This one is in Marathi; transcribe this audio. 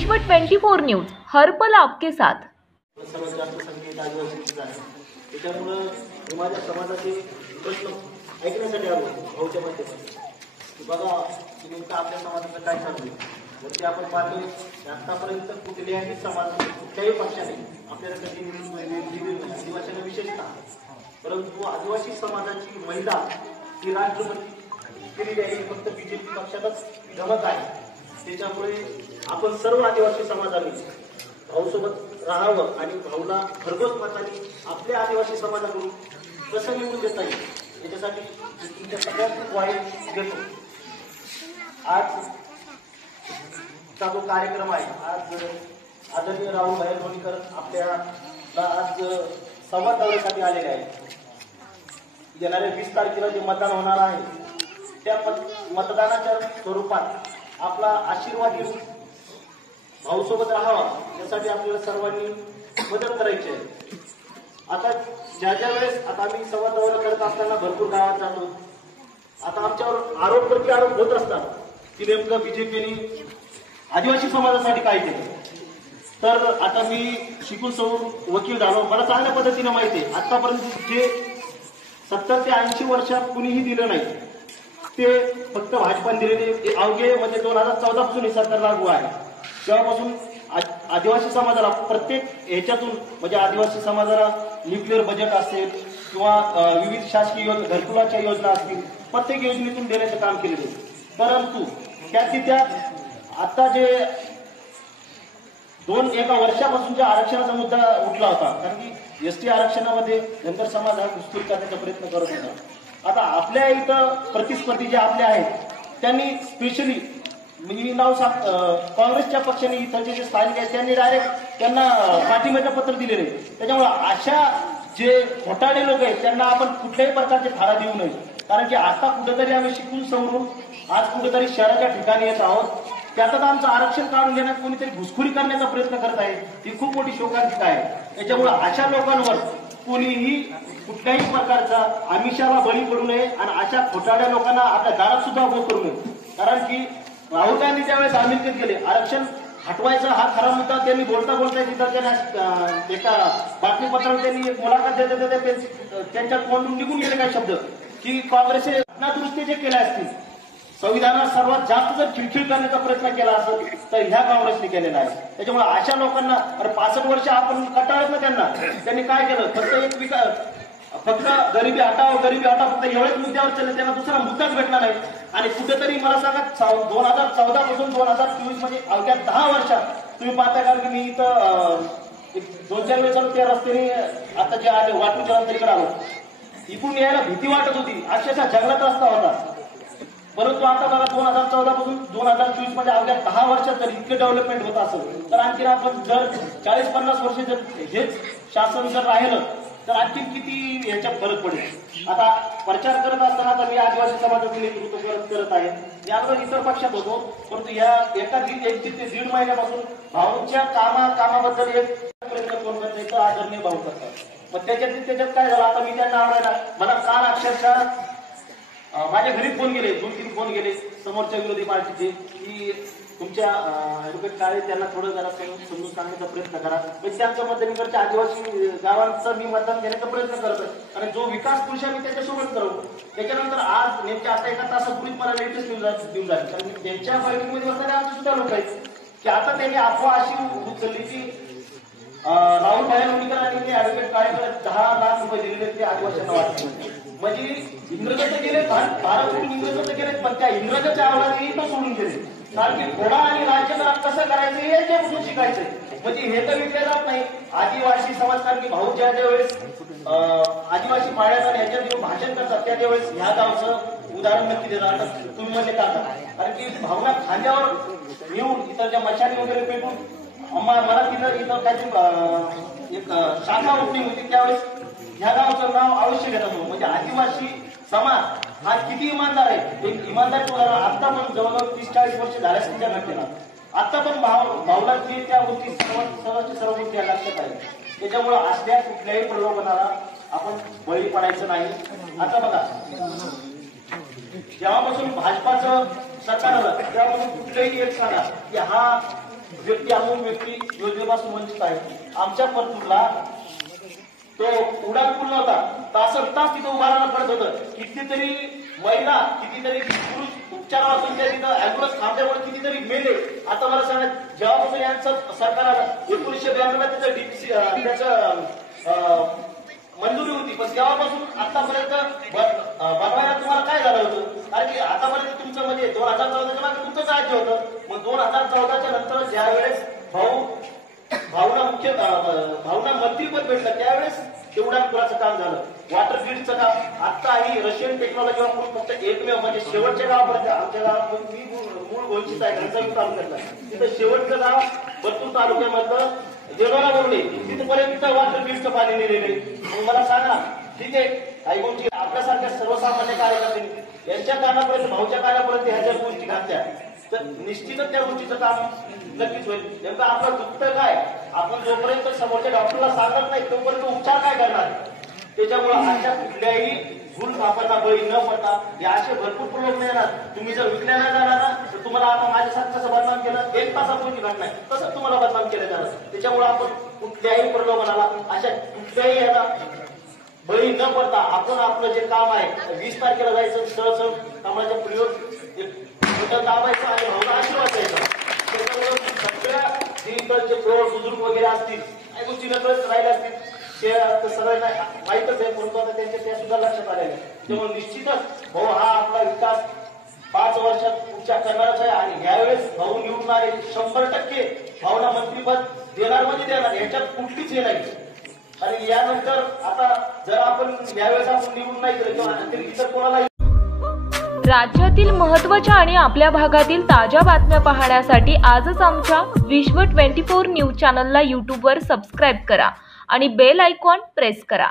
विश्व 24 न्यूज हर पल आपके साथ। सर्वात जास्त संख्येत आदिवासींची आहे, त्याच्यामुळं माझ्या समाजाचे प्रश्न ऐकण्यासाठी आलो भाऊच्या माध्यमातून. बघा नेमकं आपल्या समाजाचं काय चालू आहे. जर ते आपण पाहतो आतापर्यंत कुठल्याही समाज कुठल्याही पक्षाने आपल्याला कधी दिली नाही, आदिवासींना विशेषतः. परंतु आदिवासी समाजाची महिला ही राष्ट्रपती केलेली आहे फक्त बीजेपी पक्षातच धमक आहे. त्याच्यामुळे आपण सर्व आदिवासी समाजाने भाऊसोबत राहावं आणि भाऊला भरघोस मताने आपल्या आदिवासी समाजाकडून कसं निवडून देता येईल याच्यासाठी तुमच्या सगळ्यांची वाईट घेतो. आज जो कार्यक्रम आहे, आज आदरणीय राहुल भाई लोणीकर आपल्याला आज संवाद दौऱ्यासाठी आलेले आहे. येणाऱ्या 20 तारखेला जे मतदान होणार आहे त्या मतदानाच्या स्वरूपात आपला आशीर्वाद घेऊन भाऊसोबत राहावा यासाठी आपल्याला सर्वांनी मदत करायची आहे. आता ज्या वेळेस आता आम्ही संवाद दौरा करत असताना भरपूर गावात जातो. आता आमच्यावर आरोप प्रति आरोप होत असतात की नेमकं बीजेपीने आदिवासी समाजासाठी काय केलं. तर आता मी शिकून सवरून वकील झालो, मला चांगल्या पद्धतीने माहिती आहे आतापर्यंत जे 70 ते 80 वर्षात कुणीही दिलं नाही ते फक्त भाजपाने दिलेले अवघे म्हणजे 2014 पासून हे सरकार लागू आहे. तेव्हापासून आदिवासी समाजाला प्रत्येक ह्याच्यातून म्हणजे आदिवासी समाजाला न्यूक्लिअर बजेट असेल किंवा विविध शासकीय घरकुलाच्या योजना असतील प्रत्येक योजनेतून देण्याचं काम केलेलं आहे. परंतु त्यात आता जे एका वर्षापासून आरक्षणाचा मुद्दा उठला होता, कारण की एसटी आरक्षणामध्ये धनगर समाज हा घुसखोरी करण्याचा प्रयत्न करत होता. आता आपल्या इथं प्रतिस्पर्धी जे आपले आहेत त्यांनी स्पेशली मी नाव काँग्रेसच्या पक्षाने इथलचे जे स्थानिक आहेत त्यांनी डायरेक्ट त्यांना पाठिंब्याचं पत्र दिलेले आहे. त्याच्यामुळे अशा जे घोटाळे लोक आहेत त्यांना आपण कुठल्याही प्रकारचे थारा देऊ नये. कारण की आता कुठेतरी आम्ही शिकून सवरून आज कुठेतरी शहराच्या ठिकाणी येत आहोत. त्यातच आमचं आरक्षण काढून घेण्यात कोणीतरी घुसखोरी करण्याचा प्रयत्न करत आहे. ही खूप मोठी शोकांतिका आहे. त्याच्यामुळे अशा लोकांवर कोणीही कुठल्याही प्रकारचा आमिषाला बळी पडू नये आणि अशा खोटाड्या लोकांना आपल्या दारात सुद्धा उभं करू नये. कारण की राहुल गांधी ज्यावेळेस अमेरिकेत गेले आरक्षण हटवायचा हा खरा मुद्दा त्यांनी बोलता तिथं त्यांना एका बातमीपत्रात त्यांनी एक मुलाखत देता त्यांच्या तोंडून निघून गेले काही शब्द की काँग्रेसने घटनादुरुस्ती जे केल्या असतील संविधानात सर्वात जास्त जर खिळखिळ करण्याचा प्रयत्न केला असेल तर ह्या काँग्रेसने केलेला आहे. त्याच्यामुळे अशा लोकांना 65 वर्ष आपण कंटाळत ना त्यांनी काय केलं फक्त गरिबी हटाव फक्त एवढ्याच मुद्द्यावर चालले. त्यांना दुसरा मुद्दाच भेटला नाही. आणि कुठेतरी मला सांगा 2014 पासून 2024 मध्ये अवघ्या 10 वर्षात तुम्ही पाहता कारण की मी इथं 2-4 वेळेस त्या रस्त्याने आता जे आले वाटूच्या रस्त्याकडे आलो इकडून यायला भीती वाटत होती, अक्षरशः जंगलात रस्ता होता. परंतु आता बघा 2014 पासून 2024 मध्ये अवघ्या 10 वर्षात जर इतके डेव्हलपमेंट होत असेल तर आणखी आपण जर 40-50 वर्ष जर हेच शासन जर राहिलं तर आणखी किती ह्याच्यात फरक पडेल. आता प्रचार करत असताना तर मी आदिवासी समाजाचं नेतृत्व करत आहे. मी अगोदर इतर पक्षात होतो, परंतु या एका 1 ते 1.5 महिन्यापासून भाऊच्या कामाबद्दल एक प्रयत्न कोण करता आदरणीय भाऊ करतात. मग त्याच्यात काय झालं आता मी त्यांना आवडायला मला काल अक्षरशः माझ्या घरी फोन गेले 2-3 फोन गेले समोरच्या विरोधी पार्टीचे की तुमच्या ऍडव्होकेट काळे त्यांना थोडं जरा समजून सांगण्याचा प्रयत्न करा. म्हणजे त्यांच्या मध्यंतरच्या आदिवासी गावांचा मी मतदान घेण्याचा प्रयत्न करतोय आणि जो विकास पुरुष आहे मी त्याच्यासोबत करू. त्याच्यानंतर आज नेमक्या आता 1 तासापूर्वीच मला लेटेस्ट न्यूज देऊन झाली कारण की त्यांच्या बैठकीमध्ये बसणारे आमचे सुद्धा लोक आहेत की आता त्यांनी अफवा अशी उचलली की राहुल भाई लोणीकर आणि ऍडव्होकेट काळेकडे 10 लाख रुपये दिलेले ते आदिवासींना वाटले. म्हणजे इंग्रजाचे गेले भारत सोडून इंग्रजाचे गेले पण त्या इंग्रजाच्या आवडाने तो सोडून गेले. कारण की घोडा आणि राज्यकारण कसं करायचं हे याच्यापासून शिकायचंय. म्हणजे हे तर विकले जात नाही. आदिवासी समाज कारण की भाऊ ज्या वेळेस आदिवासी पाड्यात आणि ह्याच्यात जेव्हा भाषण करतात त्या वेळेस ह्या गावचं उदाहरण नक्की देतात तुम्ही म्हणजे का. कारण की भावना खांद्यावर येऊन इतर मशाली वगैरे पेटून मला इथं काहीतरी एक शाखा ओपनिंग होती त्यावेळेस ह्या गावचं नाव अवश्य घेतात. म्हणजे आदिवासी समाज हा किती इमानदार आहे. एक इमानदार उदाहरण आता पण जवळजवळ 30-40 वर्ष झाल्या त्यांच्या घटनेला आता पण भावला की त्या गोष्टी सर्व गोष्टी लक्षात आहे. त्याच्यामुळे असल्या कुठल्याही प्रलोभनाला आपण बळी पडायचं नाही. आता बघा जेव्हापासून भाजपाचं सरकार आलं तेव्हापासून कुठलेही एक सांगा की हा व्यक्ती अमुक व्यक्ती योजनेपासून वंचित आहे. आमच्या परतूरला तो उडान पूल नव्हता, तासन तास तिथं उभा राहायला पडत होतं. कितीतरी महिला, कितीतरी पुरुष उपचार वाचून त्या तिथं अँब्युलन्स थांबल्यामुळे कितीतरी मेले. आता मला सांगा, जेव्हापासून यांचं सरकार आलं 1992ला त्याचं डीपीसी त्याचं मंजुरी होती, पण तेव्हापासून आतापर्यंत बनवायला तुम्हाला काय झालं होतं? कारण की आतापर्यंत तुमचं म्हणजे 2014च्या मागे तुमचंच राज्य होतं. मग 2014च्या नंतर ज्यावेळेस भावना मंत्रीपद भेटलं त्यावेळेस तेवढ्या पुराचं काम झालं. वॉटर ग्रीडचं काम आत्ताही रशियन टेक्नॉलॉजी वापरून फक्त एकमेव म्हणजे शेवटच्या गावापर्यंत, आमच्या गावात मी मूळ गोंचीचा आहे, घरचा काम करता, तिथं शेवटचं गाव परतूर तालुक्यामधलं जेडोला बोलले तिथपर्यंत वॉटर ग्रीडचं पाणी नेलेले. मग मला सांगा, ठीक आहे, काही गोष्टी आपल्यासारख्या सर्वसामान्य कार्यकर्ते यांच्या कानापर्यंत, भाऊच्या कानापर्यंत ह्या ज्या गोष्टी घातल्या तर निश्चितच त्या गोष्टीचं काम नक्कीच होईल. नेमकं आपलं दुखतं काय, आपण जोपर्यंत समोरच्या डॉक्टरला सांगत नाही तोपर्यंत उपचार काय करणार. त्याच्यामुळे अशा कुठल्याही भूल थापांना बळी न पडता हे असे भरपूर प्रलोभन येणार. तुम्ही जर विकल्याला जाणार ना तर तुम्हाला आता माझ्यासारखं कसं बदनाम केलं, 1 तासापूर्वी घडणार नाही तसंच तुम्हाला बदनाम केलं जाणार. त्याच्यामुळे आपण कुठल्याही प्रलोभनाला, अशा कुठल्याही याला बळी न पडता आपण आपलं जे काम आहे 20 तारखेला जायचं, सहज कामाच्या पुढीवर दाबायचं आणि भावना आशीर्वाद द्यायचा. त्याच्यामुळे सगळ्या जे प्रौढ बुजुर्ग वगैरे असतील, काही गोष्टी नकळत राहिल्या असतील, ते सगळ्यांना माहीतच आहे, परंतु आता त्यांच्या त्या सुद्धा लक्षात आलेल्या. त्यामुळे निश्चितच भाऊ हा आपला विकास 5 वर्षात पुढच्या करणारच आहे. आणि यावेळेस भाऊ निवडून आले 100% भावना मंत्रीपद देणार म्हणजे देणार, याच्यात कुठलीच हे नाही. आणि यानंतर आता जर आपण यावेळेस आपण निवडून नाही केलं किंवा इतर कोणाला राज्यातील महत्त्वाच्या आणि आपल्या भागातील ताज्या बातम्या पाहण्यासाठी आजच आमच्या विश्व 24 न्यूज चॅनलला यूट्यूबवर सबस्क्राईब करा आणि बेल आयकॉन प्रेस करा.